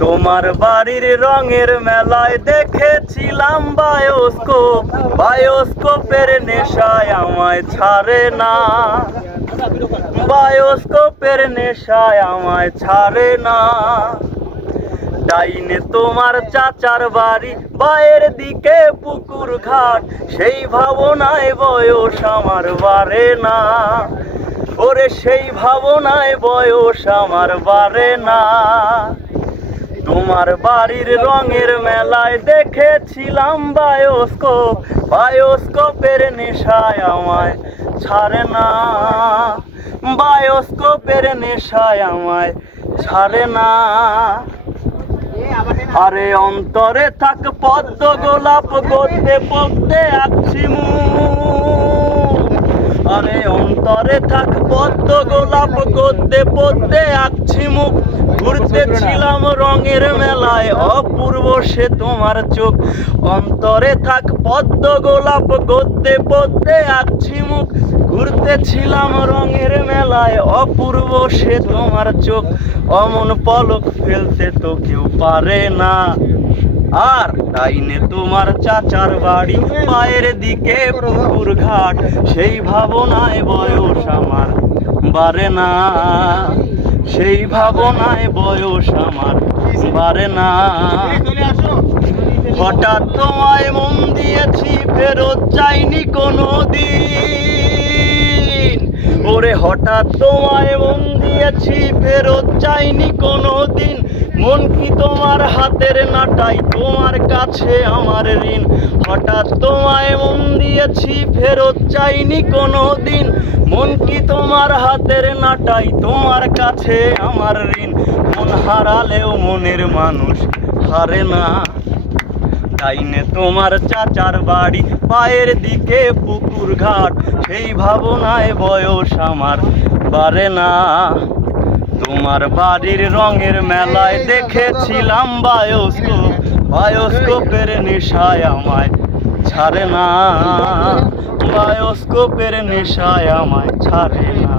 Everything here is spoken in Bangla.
তোমার বাড়ির রঙের মেলায় দেখেছিলাম বায়োস্কোপ, বায়োস্কোপের নেশায় আমায় ছাড়ে না, বায়োস্কোপের নেশায় আমায় ছাড়ে না। ডাইনে তোমার চাচার বাড়ি, বায়ের দিকে পুকুর ঘাট, সেই ভাবনায় বয়স আমার বাড়ে না, ওরে সেই ভাবনায় বয়স আমার বাড়ে না। তোমার বাড়ির রঙের মেলায় দেখেছিলাম বায়োস্কোপ, বায়োস্কোপের নেশায় আমায় ছাড়ে না, বায়োস্কোপের নেশায় আমায় ছাড়ে না। আরে অন্তরে থাক পদ্ম গোলাপ, গদ্যে পদ্মে আঁকছি মুখ, আরে অন্তরে থাক পদ্ম গোলাপ, গদ্যে পদ্মে আঁকছি মুখ। ঘুরতেছিলাম রঙের মেলায়, অপূর্ব সে তোমার চোখ। অন্তরে থাক পদ্ম গোলাপ, গদ্যে পদ্মে আঁকছি মুখ। ঘুরতেছিলাম রঙের মেলায়, অপূর্ব সে তোমার চোখ। অমন পলক ফেলতে তো কেউ পারে না। আর ডাইনে তোমার চাচার বাড়ি, পায়ের দিকে পুকুর ঘাট, সেই ভাবনায় বয়স আমার বাড়ে না, সেই ভাবনায় বয়স আমার বাড়ে না। হঠাৎ তোমায় মন দিয়েছি, ফেরত চাইনি কোনো দিন, ওরে হঠাৎ তোমায় মন দিয়েছি, ফেরত চাইনি কোনো দিন। মন কি তোমার হাতের নাটাই, তোমার কাছে আমার ঋণ। হঠাৎ তোমায় মন দিয়েছি, ফেরত চাইনি কোনো দিন। মন কি তোমার হাতের নাটাই, তোমার কাছে আমার ঋণ। মন হারালেও মনের মানুষ হারে না। ডাইনে তোমার চাচার বাড়ি, পায়ের দিকে পুকুর ঘাট, সেই ভাবনায় বয়স আমার বাড়ে না। তোমার বাড়ির রঙের মেলায় দেখেছিলাম বায়োস্কোপ, বায়োস্কোপের নেশায় আমায় ছাড়ে না, বায়োস্কোপের নেশায় আমায় ছাড়ে না।